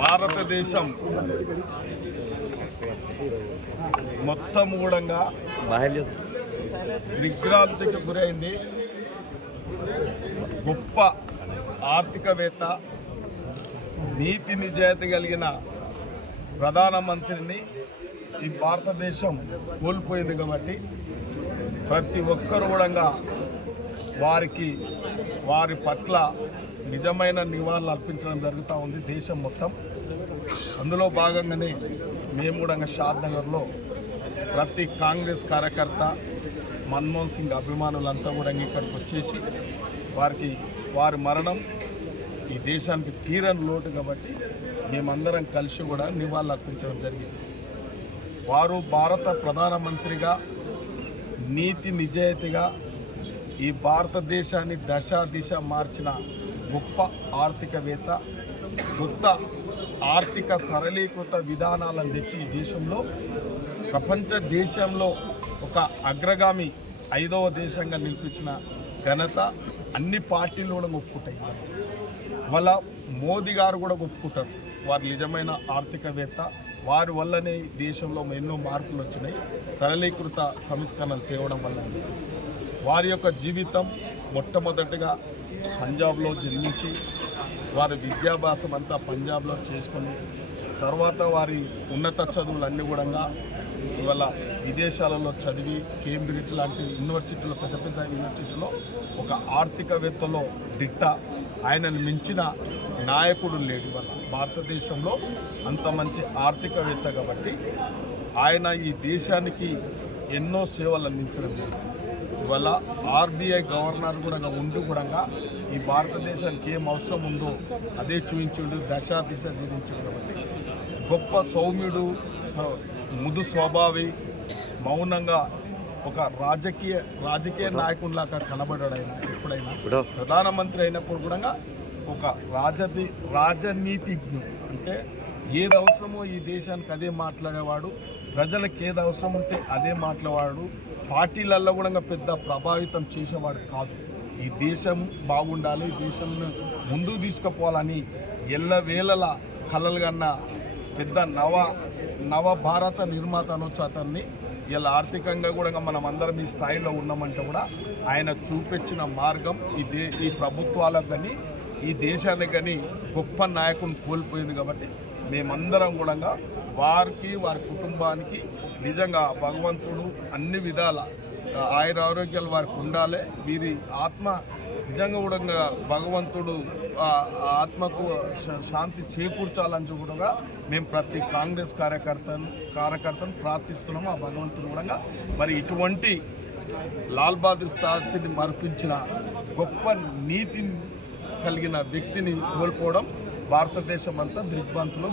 భారతదేశం మొత్తం కూడా విగ్రాంతికి గురైంది. గొప్ప ఆర్థికవేత్త నీతి నిజాయితీ కలిగిన ప్రధానమంత్రిని ఈ భారతదేశం కోల్పోయింది కాబట్టి ప్రతి ఒక్కరు కూడా వారికి వారి పట్ల నిజమైన నివాళులు అర్పించడం జరుగుతూ ఉంది దేశం మొత్తం. అందులో భాగంగానే మేము కూడా షాద్ నగర్లో ప్రతి కాంగ్రెస్ కార్యకర్త మన్మోహన్ సింగ్ అభిమానులంతా కూడా ఇక్కడికి వచ్చేసి వారికి వారి మరణం ఈ దేశానికి తీరని లోటు కాబట్టి మేమందరం కలిసి కూడా నివాళులు అర్పించడం జరిగింది. వారు భారత ప్రధానమంత్రిగా నీతి నిజాయితీగా ఈ భారతదేశాన్ని దశ దిశ మార్చిన గొప్ప ఆర్థికవేత్త కొత్త ఆర్థిక సరళీకృత విధానాలను తెచ్చి ఈ దేశంలో ప్రపంచ దేశంలో ఒక అగ్రగామి ఐదవ దేశంగా నిలిపించిన ఘనత అన్ని పార్టీలు కూడా ఒప్పుకుంటాయి. వాళ్ళ మోదీ గారు కూడా ఒప్పుకుంటారు. వారు నిజమైన ఆర్థికవేత్త. వారి వల్లనే దేశంలో ఎన్నో మార్పులు వచ్చినాయి. సరళీకృత సంస్కరణలు తేవడం వల్ల వారి యొక్క జీవితం మొట్టమొదటిగా పంజాబ్లో జన్మించి వారి విద్యాభ్యాసం అంతా పంజాబ్లో చేసుకొని తర్వాత వారి ఉన్నత చదువులన్నీ కూడా ఇవాళ విదేశాలలో చదివి కేంబ్రిడ్జ్ లాంటి యూనివర్సిటీలో పెద్ద పెద్ద యూనివర్సిటీలో ఒక ఆర్థికవేత్తలో దిట్ట. ఆయనను మించిన నాయకుడు లేడు ఇవాళ. భారతదేశంలో అంత మంచి ఆర్థికవేత్త కాబట్టి ఆయన ఈ దేశానికి ఎన్నో సేవలు అందించడం జరిగింది. ఇవాళ ఆర్బీఐ గవర్నర్ కూడా ఉండి కూడా ఈ భారతదేశానికి ఏం అవసరం ఉందో అదే చూపించుండు దశ దిశ జీవించుడు కాబట్టి. గొప్ప సౌమ్యుడు ముదు స్వభావి మౌనంగా ఒక రాజకీయ రాజకీయ నాయకుడిలాగా కనబడాడు ఆయన ఎప్పుడైనా. ప్రధానమంత్రి అయినప్పుడు కూడా ఒక రాజది రాజనీతిజ్ఞుడు. అంటే ఏది అవసరమో ఈ దేశానికి అదే మాట్లాడేవాడు. ప్రజలకు ఏది అవసరం ఉంటే అదే మాట్లాడు పార్టీలల్లో కూడా పెద్ద ప్రభావితం చేసేవాడు కాదు. ఈ దేశం బాగుండాలి దేశంను ముందుకు తీసుకుపోవాలని ఎల్లవేళలా కలలు కన్నా పెద్ద నవ నవ భారత నిర్మాత అనొచ్చు అతన్ని. ఇలా ఆర్థికంగా కూడా మనం అందరం ఈ స్థాయిలో ఉన్నామంటే కూడా ఆయన చూపించిన మార్గం ఈ దే ఈ ప్రభుత్వాలకు కానీ ఈ దేశానికి కానీ గొప్ప నాయకుని కోల్పోయింది కాబట్టి మేమందరం కూడా వారికి వారి కుటుంబానికి నిజంగా భగవంతుడు అన్ని విధాల ఆయుర ఆరోగ్యాలు వారికి ఉండాలి. వీరి ఆత్మ నిజంగా కూడా భగవంతుడు ఆత్మకు శ- శాంతి చేకూర్చాలని కూడా మేము ప్రతి కాంగ్రెస్ కార్యకర్తను కార్యకర్తను ప్రార్థిస్తున్నాము. ఆ భగవంతుడు కూడా మరి ఇటువంటి లాల్ బహదూర్ శాస్త్రిని మర్పించిన గొప్ప నీతిని కలిగిన వ్యక్తిని కోల్పోవడం భారతదేశం అంతా దిగ్భ్రాంతిలో